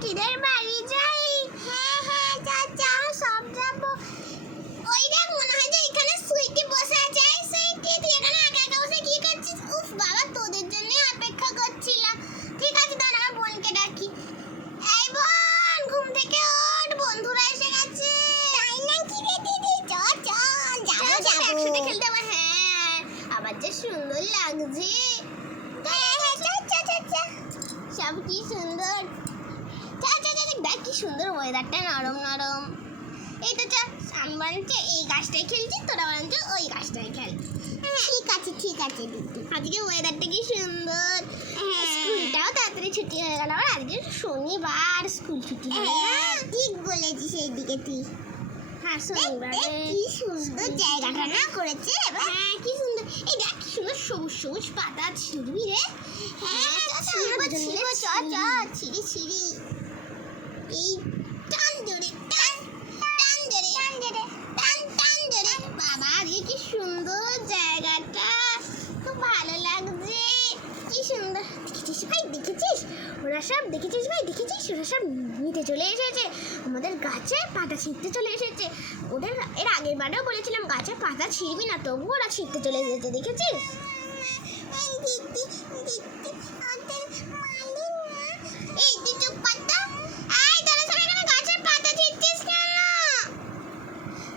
সুইটিদের বাড়ি যাই। হ্যাঁ হ্যাঁ চাচা সব যাবো। ওই দেখ মনে হয় যে এখানে সুইটি বসে আছে। এই সুইটি তুই এখানে একা একা বসে কি করছিস? উফ বাবা তোদের জন্য অপেক্ষা করছিলাম। ঠিক আছে দাঁড়া আমার বোনকে ডাকি। এই বোন ঘুম থেকে ওঠ, বন্ধুরা এসে গেছে। তাই নাকি রে দিদি? চল চল যাবো যাবো একসাথে খেলতে হবে। হ্যাঁ আবার যে সুন্দর লাগছে। হ্যাঁ হ্যাঁ চাচা চাচা সব কি সুন্দর। চাচা চাচা দেখ কি সুন্দর ওয়েদারটা, নরম নরম। এই তো চা আমি বরঞ্চ এই গাছটাই খেলছি, তোরা বরঞ্চ ওই গাছটাই খেল। ঠিক আছে দিদি। আজকে ওয়েদারটা কি সুন্দর। স্কুলটাও তাড়াতাড়ি ছুটি হয়ে গেল। আবার আজকে শনিবার, স্কুল ছুটি হবে। ঠিক বলেছিস এইদিকে তুই। হ্যাঁ শনিবারে কি সুন্দর জায়গাটা না করেছে। হ্যাঁ কি সুন্দর। এই দেখ কি সুন্দর সবুজ সবুজ পাতা ছিড়বি রে। হ্যাঁ ছিড়বো চল চল ছিড়ি ছিড়ি। এই টান ধরে টান টান ধরে টান ধরে টান টান ধরে। বাবা আজকে কি সুন্দর জায়গাটা, খুব ভালো লাগছে। কি সুন্দর। দেখেছিস ভাই দেখেছিস ওরা সব দেখেছিস ভাই দেখেছিস ওরা সব নিতে চলে এসেছে, আমাদের গাছে পাতা ছিঁড়তে চলে এসেছে। ওদের এর আগের বারেও বলেছিলাম গাছে পাতা ছিঁড়বি না, তবুও ওরা ছিঁড়তে চলে এসেছে। দেখেছিস? এই তুই চুপ পাতা। এই তোরা সব এখানে গাছের পাতা ছিঁড়ছিস কেন?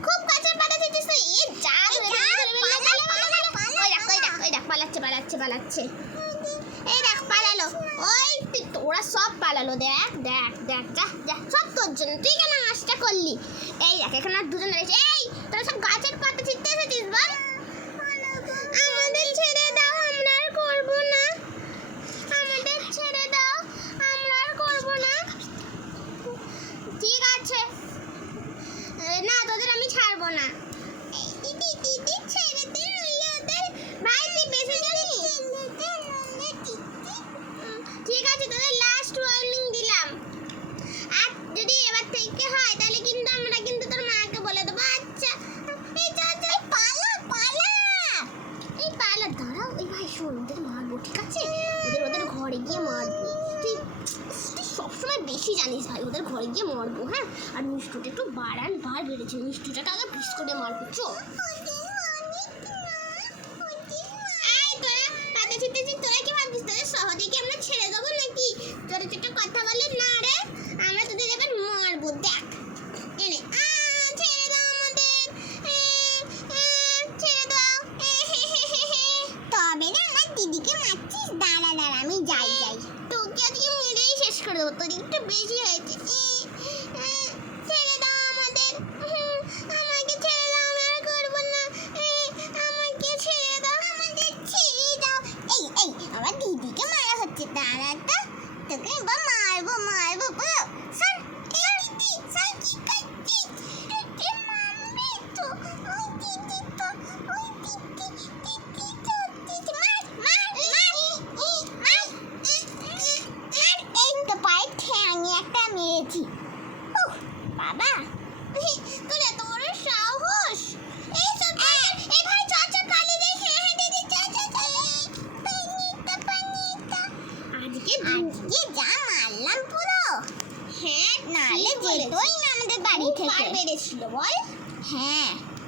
খুব গাছের পাতা ছিঁড়ছিস তুই। এই যা ওই দেখ পালাচ্ছে। এই দেখ পালালো। ওই ওরা সব পালালো। দেখ দেখ দেখ যা যা সব তোর জন্য। তুই কেন হাসটা করলি? এই দেখ এখানে আর দুজন রয়েছে। এই তোরা সব গাছের পাতা ছিঁড়তে এসেছিস বল? আমাদের ছেড়ে দাও, আমরা আর করবো না। আমাদের ছেড়ে দাও, আমরা আর করবো না। ঠিক আছে না তোদের আমি ছাড়বো না। দিদি ছেড়ে দে নইলে ওদের। ভাই তুই বেঁচে যাবি। ঠিক আছে তোদের লাস্ট ওয়ার্নিং দিলাম। আর যদি এবার থেকে হয় তাহলে কিন্তু আমরা কিন্তু তোর মাকে বলে দেবো। আচ্ছা এই চল পালা দাঁড়াও। এই ভাই শোন ওদের মারবো ঠিক আছে? ওদের ঘরে গিয়ে মারবো। তুই সবসময় বেশি জানিস ভাই, ওদের ঘরে গিয়ে মারবো। হ্যাঁ আর মিষ্টুটা একটু বার বেড়েছে, মিষ্টুটাকে আগে পিস করে মারবো। চো তোরা কি ভাবছিস তোদের সহজে কি আমরা ছেড়ে দেবো নাকি? তোরা ছোট কথা বলে না রে, আমরা তোদের এবার মারবো। দেখ এনে ছেড়ে দাও আমাদের, ছেড়ে দাও। তবে না আমার দিদিকে মারছিস। দাঁড়া আমি যাই তোকে আজকে মেরেই শেষ করে দেবো। তোর একটু বেশি হয়েছে। ছেড়ে দাও আমাদের, আমাকে ছেড়ে দাও, আমি আর করবো না। আমাকে ছেড়ে দাও, আমাদের ছেড়ে দাও। এই আমার দিদিকে মারা হচ্ছে। দাঁড়া তোকে এবার মারবো পুরো। স্যার দিদি স্যার কি করছিস? তোকে মারবে তো ওই দিদি তো ওই দিদি এই তো পায়ে ঠ্যাঙে একটা মেরেছি। বাবা তোর এত বড় সাহস। এই ভাই চাচা পালিয়ে দে। হ্যাঁ দিদি চাচা আজকে যা মারলাম পুরো। হ্যাঁ নালে যেতই না আমাদের বাড়ি থেকে। বেড়েছিল বল। হ্যাঁ